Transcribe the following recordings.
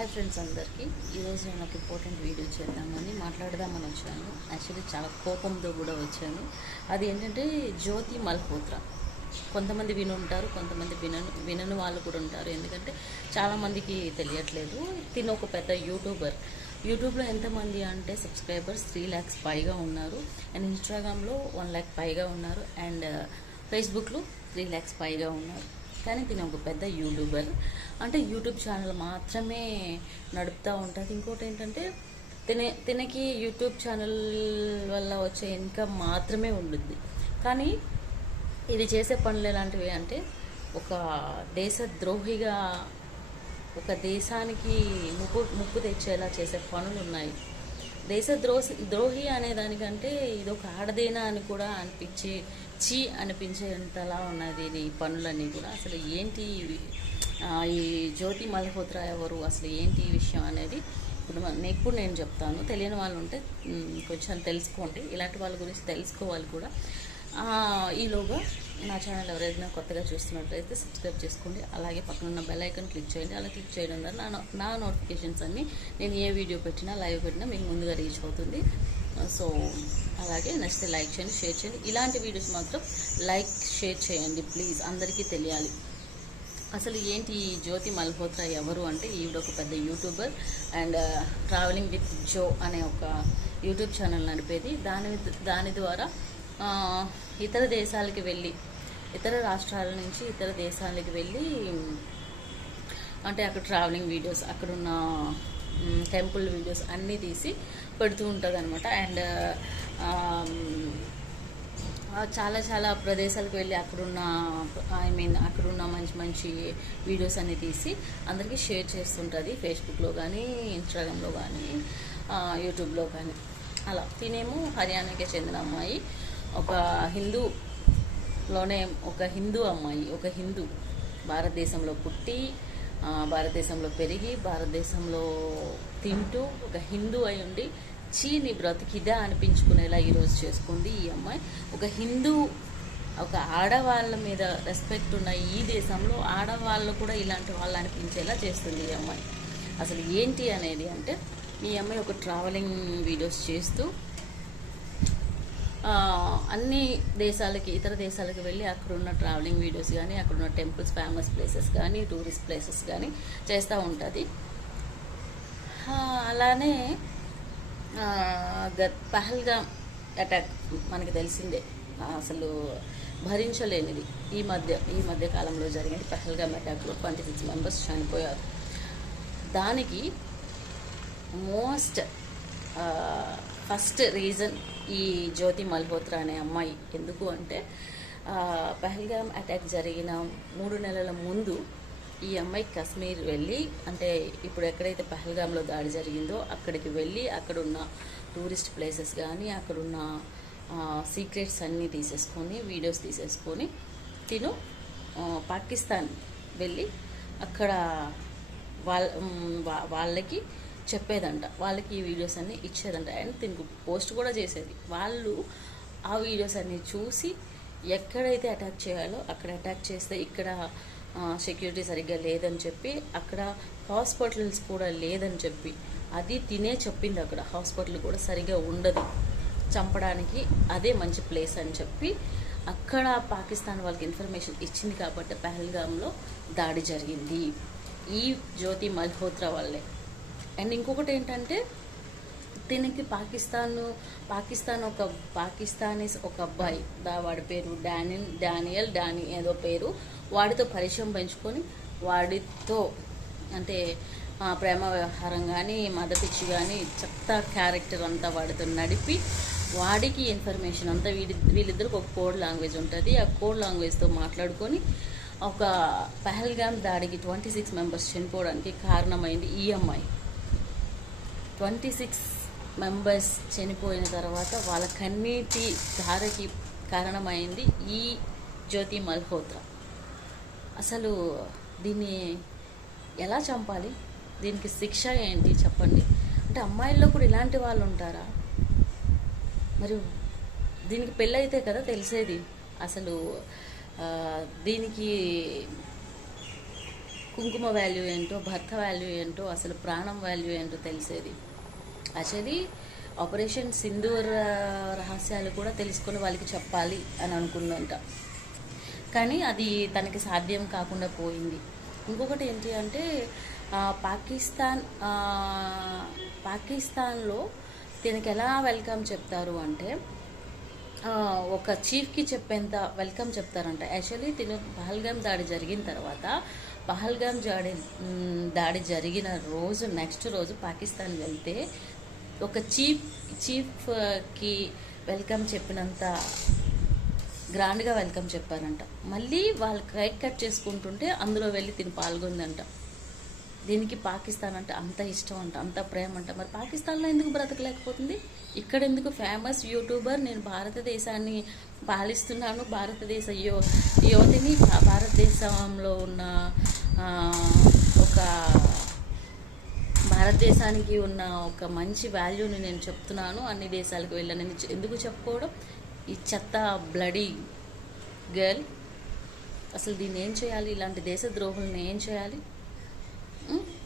Hi friends అందరికీ. ఈరోజు నేను ఒక ఇంపార్టెంట్ వీడియో చేద్దామని మాట్లాడదామని వచ్చాను. యాక్చువల్లీ చాలా కోపంతో కూడా వచ్చాను. అది ఏంటంటే జ్యోతి మల్హోత్రా. కొంతమంది విని ఉంటారు కొంతమంది వినను వినని వాళ్ళు కూడా ఉంటారు. ఎందుకంటే చాలామందికి తెలియట్లేదు. తిను ఒక పెద్ద యూట్యూబర్. యూట్యూబ్లో ఎంతమంది అంటే సబ్స్క్రైబర్స్ త్రీ ల్యాక్స్ పైగా ఉన్నారు. అండ్ ఇన్స్టాగ్రామ్లో వన్ ల్యాక్ పైగా ఉన్నారు. అండ్ ఫేస్బుక్లో త్రీ ల్యాక్స్ పైగా ఉన్నారు. కానీ తిన ఒక పెద్ద యూట్యూబర్. అంటే యూట్యూబ్ ఛానల్ మాత్రమే నడుపుతూ ఉంటుంది ఇంకోటి ఏంటంటే తినే తినకి యూట్యూబ్ ఛానల్ వల్ల వచ్చే ఇన్కమ్ మాత్రమే ఉండుద్ది. కానీ ఇది చేసే పనులు ఎలాంటివి అంటే ఒక దేశ ద్రోహిగా ఒక దేశానికి ముప్పు ముప్పు తెచ్చేలా చేసే పనులు ఉన్నాయి. దేశ ద్రోహి ద్రోహి అనే దానికంటే ఇది ఒక ఆడదేనా అని కూడా అనిపించే చీ అనిపించేంతలా ఉన్నది ఈ పనులన్నీ కూడా. అసలు ఏంటి ఈ జ్యోతి మల్హోత్రా ఎవరు? అసలు ఏంటి ఈ విషయం అనేది ఇప్పుడు మన- ఇప్పుడు నేను చెప్తాను. తెలియని వాళ్ళు ఉంటే కొంచెం తెలుసుకోండి. ఇలాంటి వాళ్ళ గురించి తెలుసుకోవాలి కూడా. ఈలోగా నా ఛానల్ ఎవరైనా కొత్తగా చూస్తున్నట్లయితే సబ్స్క్రైబ్ చేసుకోండి. అలాగే పక్కన ఉన్న బెల్ ఐకాన్ క్లిక్ చేయండి. అలా క్లిక్ చేయడం ద్వారా నా నా నోటిఫికేషన్స్ అన్నీ నేను ఏ వీడియో పెట్టినా లైవ్ పెట్టినా మీకు ముందుగా రీచ్ అవుతుంది. సో అలాగే నచ్చితే లైక్ చేయండి షేర్ చేయండి. ఇలాంటి వీడియోస్ మాత్రం లైక్ షేర్ చేయండి. ప్లీజ్ అందరికీ తెలియాలి. అసలు ఏంటి ఈ జ్యోతి మల్హోత్రా ఎవరు అంటే ఈవిడ ఒక పెద్ద YouTuber and traveling with Jo అనే ఒక యూట్యూబ్ ఛానల్ నడిపేది. దాని దాని ద్వారా uh, ఇతర దేశాలకి వెళ్ళి ఇతర రాష్ట్రాల నుంచి ఇతర దేశాలకి వెళ్ళి అంటే అక్కడ ట్రావెలింగ్ వీడియోస్ అక్కడున్న టెంపుల్ వీడియోస్ అన్నీ తీసి పెడుతూ ఉంటుంది అనమాట అండ్ చాలా చాలా ప్రదేశాలకు వెళ్ళి అక్కడున్న ఐ మీన్ అక్కడున్న మంచి మంచి వీడియోస్ అన్ని తీసి అందరికీ షేర్ చేస్తుంటుంది. ఫేస్బుక్లో కానీ ఇన్స్టాగ్రామ్లో కానీ యూట్యూబ్లో కానీ అలా. తినేమో హర్యానాకే చెందిన అమ్మాయి ఒక హిందూ లోనే ఒక హిందూ అమ్మాయి ఒక హిందూ. భారతదేశంలో పుట్టి భారతదేశంలో పెరిగి భారతదేశంలో తింటూ ఒక హిందూ అయి ఉండి చీని బ్రతికిదా అనిపించుకునేలా ఈరోజు చేసుకుంది ఈ అమ్మాయి. ఒక హిందూ ఒక ఆడవాళ్ళ మీద రెస్పెక్ట్ ఉన్న ఈ దేశంలో ఆడవాళ్ళు కూడా ఇలాంటి వాళ్ళు అనిపించేలా చేస్తుంది ఈ అమ్మాయి. అసలు ఏంటి అనేది అంటే ఈ అమ్మాయి ఒక ట్రావెలింగ్ వీడియోస్ చేస్తూ అన్ని దేశాలకి ఇతర దేశాలకు వెళ్ళి అక్కడ ఉన్న ట్రావెలింగ్ వీడియోస్ కానీ అక్కడ ఉన్న టెంపుల్స్ ఫేమస్ ప్లేసెస్ కానీ టూరిస్ట్ ప్లేసెస్ కానీ చేస్తూ ఉంటుంది. అలానే ఆ, గ- పహల్గామ్ అటాక్ మనకి తెలిసిందే. అసలు భరించలేనిది. ఈ మధ్య ఈ మధ్య కాలంలో జరిగిన పహల్గామ్ అటాక్లో ట్వంటీ సిక్స్ మెంబర్స్ చనిపోయారు. దానికి మోస్ట్ ఫస్ట్ రీజన్ ఈ జ్యోతి మల్హోత్రా అనే అమ్మాయి. ఎందుకు అంటే పహల్గామ్ అటాక్ జరిగిన మూడు నెలల ముందు ఈ అమ్మాయి కశ్మీర్ వెళ్ళి అంటే ఇప్పుడు ఎక్కడైతే పహల్గామ్లో దాడి జరిగిందో అక్కడికి వెళ్ళి అక్కడున్న టూరిస్ట్ ప్లేసెస్ కానీ అక్కడున్న సీక్రెట్స్ అన్నీ తీసేసుకొని వీడియోస్ తీసేసుకొని తిను పాకిస్తాన్ వెళ్ళి అక్కడ వాళ్ళ వాళ్ళకి చెప్పేదంట. వాళ్ళకి ఈ వీడియోస్ అన్నీ ఇచ్చేదంట. అండ్ దీనికి పోస్ట్ కూడా చేసేది. వాళ్ళు ఆ వీడియోస్ అన్నీ చూసి ఎక్కడైతే అటాక్ చేయాలో అక్కడ అటాక్ చేస్తే ఇక్కడ సెక్యూరిటీ సరిగ్గా లేదని చెప్పి అక్కడ హాస్పిటల్స్ కూడా లేదని చెప్పి అది తినే చెప్పింది అక్కడ. హాస్పిటల్ కూడా సరిగ్గా ఉండదు. చంపడానికి అదే మంచి ప్లేస్ అని చెప్పి అక్కడ పాకిస్తాన్ వాళ్ళకి ఇన్ఫర్మేషన్ ఇచ్చింది కాబట్టి పహల్గామ్లో దాడి జరిగింది. ఈ జ్యోతి మల్హోత్రా వల్లే. అండ్ ఇంకొకటి ఏంటంటే దీనికి పాకిస్తాన్ పాకిస్తాన్ ఒక పాకిస్తానీస్ ఒక అబ్బాయి. దా వాడి పేరు డానియల్ డానియల్ డాని ఏదో పేరు. వాడితో పరిచయం పెంచుకొని వాడితో అంటే ప్రేమ వ్యవహారం కానీ మదపిచ్చి కానీ చెత్త క్యారెక్టర్ అంతా వాడితో నడిపి వాడికి ఇన్ఫర్మేషన్ అంతా వీడి వీళ్ళిద్దరికి ఒక కోడ్ లాంగ్వేజ్ ఉంటుంది. ఆ కోడ్ లాంగ్వేజ్తో మాట్లాడుకొని ఒక పహల్గామ్ దాడికి ట్వంటీ సిక్స్ మెంబర్స్ చనిపోవడానికి కారణమైంది ఈఎంఐ ట్వంటీ సిక్స్ మెంబర్స్ చనిపోయిన తర్వాత వాళ్ళ కన్నీటి ధారకి కారణమైంది ఈ జ్యోతి మల్హోత్రా. అసలు దీన్ని ఎలా చంపాలి? దీనికి శిక్ష ఏంటి చెప్పండి. అంటే అమ్మాయిల్లో కూడా ఇలాంటి వాళ్ళు ఉంటారా? మరి దీనికి పెళ్ళైతే కదా తెలిసేది. అసలు దీనికి కుంకుమ వాల్యూ ఏంటో భర్త వాల్యూ ఏంటో అసలు ప్రాణం వాల్యూ ఏంటో తెలిసేది. యాక్చువల్లీ ఆపరేషన్ సింధూర్ రహస్యాలు కూడా తెలుసుకొని వాళ్ళకి చెప్పాలి అని అనుకుందంట కానీ అది తనకి సాధ్యం కాకుండా పోయింది. ఇంకొకటి ఏంటి అంటే పాకిస్తాన్ పాకిస్తాన్లో దీనికి ఎలా వెల్కమ్ చెప్తారు అంటే ఒక చీఫ్కి చెప్పేంత వెల్కమ్ చెప్తారంట. యాక్చువల్లీ తిను పహల్గామ్ దాడి జరిగిన తర్వాత పహల్గామ్ జాడి దాడి జరిగిన రోజు నెక్స్ట్ రోజు పాకిస్తాన్ వెళ్తే ఒక చీఫ్ చీఫ్కి వెల్కమ్ చెప్పినంత గ్రాండ్గా వెల్కమ్ చెప్పారంట. మళ్ళీ వాళ్ళు కేక్ కట్ చేసుకుంటుంటే అందులో వెళ్ళి తిని పాల్గొందంట. దీనికి పాకిస్తాన్ అంటే అంత ఇష్టం అంట అంత ప్రేమ అంట. మరి పాకిస్తాన్లో ఎందుకు బ్రతకలేకపోతుంది? ఇక్కడ ఎందుకు ఫేమస్ యూట్యూబర్ నేను భారతదేశాన్ని పాలిస్తున్నాను. భారతదేశ యో యువతిని భారతదేశంలో ఉన్న ఒక భారతదేశానికి ఉన్న ఒక మంచి వాల్యూని నేను చెప్తున్నాను. అన్ని దేశాలకు వెళ్ళాను. ఎందుకు చెప్పుకోవడం? ఈ చెత్త బ్లడీ గర్ల్ అసలు దీన్ని ఏం చేయాలి? ఇలాంటి దేశద్రోహుల్ని ఏం చేయాలి?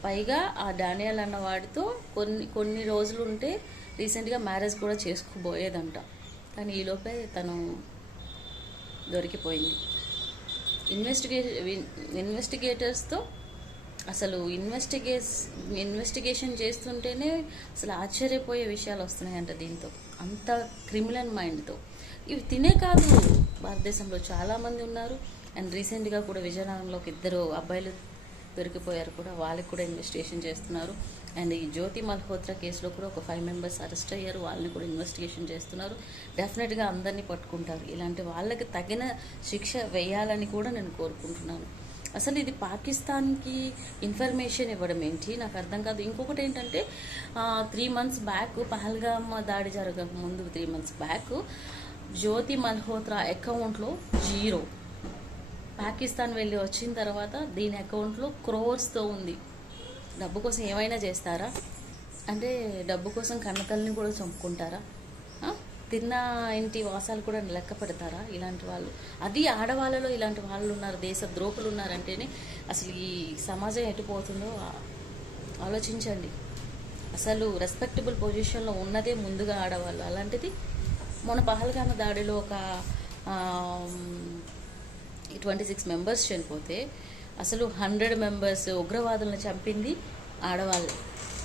పైగా ఆ డానియల్ అన్న వాడితో కొన్ని కొన్ని రోజులు ఉంటే రీసెంట్గా మ్యారేజ్ కూడా చేసుకోబోయేదంట. కానీ ఈలోపే తను దొరికిపోయింది. ఇన్వెస్టిగే ఇన్వెస్టిగేటర్స్తో అసలు ఇన్వెస్టిగేస్ ఇన్వెస్టిగేషన్ చేస్తుంటేనే అసలు ఆశ్చర్యపోయే విషయాలు వస్తున్నాయంట దీంతో. అంత క్రిమినల్ మైండ్తో. ఇవి తినే కాదు భారతదేశంలో. చాలామంది ఉన్నారు. అండ్ రీసెంట్గా కూడా విజయనగరంలో ఒక ఇద్దరు అబ్బాయిలు దొరికిపోయారు కూడా. వాళ్ళకి కూడా ఇన్వెస్టిగేషన్ చేస్తున్నారు. అండ్ ఈ జ్యోతి మల్హోత్రా కేసులో కూడా ఒక ఫైవ్ మెంబర్స్ అరెస్ట్ అయ్యారు. వాళ్ళని కూడా ఇన్వెస్టిగేషన్ చేస్తున్నారు. డెఫినెట్గా అందరినీ పట్టుకుంటారు. ఇలాంటి వాళ్ళకి తగిన శిక్ష వేయాలని కూడా నేను కోరుకుంటున్నాను. అసలు ఇది పాకిస్తాన్కి ఇన్ఫర్మేషన్ ఇవ్వడం ఏంటి? నాకు అర్థం కాదు. ఇంకొకటి ఏంటంటే త్రీ మంత్స్ బ్యాక్ పహల్గామ్ దాడి జరగక ముందు three months back Jyoti Malhotra అకౌంట్లో జీరో పాకిస్తాన్ వెళ్ళి వచ్చిన తర్వాత దీని అకౌంట్లో క్రోర్స్తో ఉంది. డబ్బు కోసం ఏమైనా చేస్తారా? అంటే డబ్బు కోసం కన్నతల్ని కూడా చంపుకుంటారా? తిన్న ఇంటి వాసాలు కూడా లెక్క పెడతారా? ఇలాంటి వాళ్ళు. అది ఆడవాళ్ళలో ఇలాంటి వాళ్ళు ఉన్నారు దేశ ద్రోహులు ఉన్నారంటేనే అసలు ఈ సమాజం ఎటుపోతుందో పోతుందో ఆలోచించండి. అసలు రెస్పెక్టబుల్ పొజిషన్లో ఉన్నదే ముందుగా ఆడవాళ్ళు. అలాంటిది మన పహల్గామ దాడిలో ఒక ట్వంటీ సిక్స్ మెంబర్స్ చనిపోతే అసలు హండ్రెడ్ మెంబర్స్ ఉగ్రవాదులను చంపింది ఆడవాళ్ళు.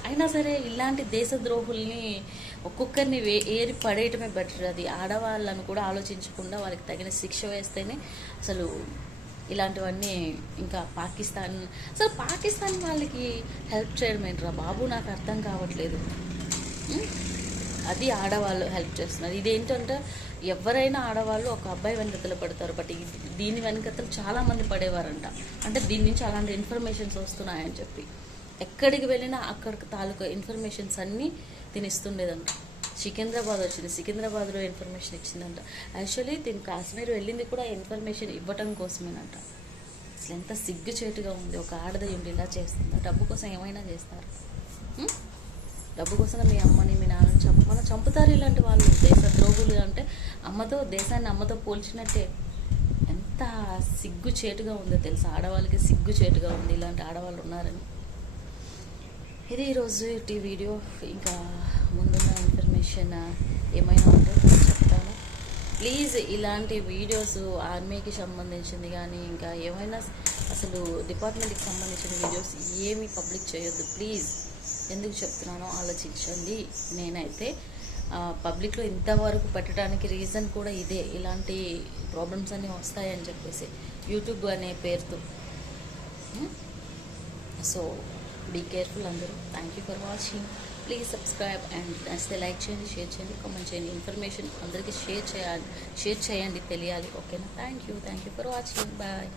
అయినా సరే ఇలాంటి దేశద్రోహుల్ని ఒక్కొక్కరిని వే ఏరి పడేయటమే బెటర్. అది ఆడవాళ్ళను కూడా ఆలోచించకుండా వాళ్ళకి తగిన శిక్ష వేస్తేనే అసలు ఇలాంటివన్నీ ఇంకా పాకిస్తాన్ అసలు పాకిస్తాన్ వాళ్ళకి హెల్ప్ చేయడం ఏంట్రా బాబు? నాకు అర్థం కావట్లేదు. అది ఆడవాళ్ళు హెల్ప్ చేస్తున్నారు. ఇదేంటంటే ఎవరైనా ఆడవాళ్ళు ఒక అబ్బాయి వెనకతలు పడతారు బట్ దీని వెనకతలు చాలామంది పడేవారంట. అంటే దీని నుంచి అలాంటి ఇన్ఫర్మేషన్స్ వస్తున్నాయని చెప్పి. ఎక్కడికి వెళ్ళినా అక్కడికి తాలూకా ఇన్ఫర్మేషన్స్ అన్నీ తినిస్తుండేదంట. సికింద్రాబాద్ వచ్చింది. సికింద్రాబాద్లో ఇన్ఫర్మేషన్ ఇచ్చిందంట. యాక్చువల్లీ దీని కాశ్మీర్ వెళ్ళింది కూడా ఇన్ఫర్మేషన్ ఇవ్వటం కోసమేనంట. అసలు ఎంత సిగ్గుచేటుగా ఉంది. ఒక ఆడది ఉండి ఇలా చేస్తుంది? డబ్బు కోసం ఏమైనా చేస్తారు? డబ్బు కోసం మీ అమ్మని మీ నాన్నని చంపమని చంపుతారు ఇలాంటి వాళ్ళు దేశ ద్రోహులు అంటే అమ్మతో దేశాన్ని అమ్మతో పోల్చినట్టే ఎంత సిగ్గు చేటుగా ఉందో తెలుసు? ఆడవాళ్ళకి సిగ్గు చేటుగా ఉంది ఇలాంటి ఆడవాళ్ళు ఉన్నారని. ఇది ఈరోజు ఈ వీడియో. ఇంకా ముందున్న ఇన్ఫర్మేషన్ ఏమైనా ఉంటే చెప్తాను. ప్లీజ్ ఇలాంటి వీడియోస్ ఆర్మీకి సంబంధించింది కానీ ఇంకా ఏమైనా అసలు డిపార్ట్మెంట్కి సంబంధించిన వీడియోస్ ఏమీ పబ్లిక్ చేయొద్దు. ప్లీజ్ ఎందుకు చెప్తున్నానో ఆలోచించండి. నేనైతే పబ్లిక్లో ఇంతవరకు పెట్టడానికి రీజన్ కూడా ఇదే. ఇలాంటి ప్రాబ్లమ్స్ అన్నీ వస్తాయని చెప్పేసి యూట్యూబ్ అనే పేరుతో. సో బీ కేర్ఫుల్ అందరూ. Thank you for watching please subscribe and నచ్చితే లైక్ చేయండి షేర్ చేయండి కామెంట్ చేయండి. ఇన్ఫర్మేషన్ అందరికీ షేర్ చేయాలి షేర్ చేయండి తెలియాలి. ఓకేనా thank you thank you for watching bye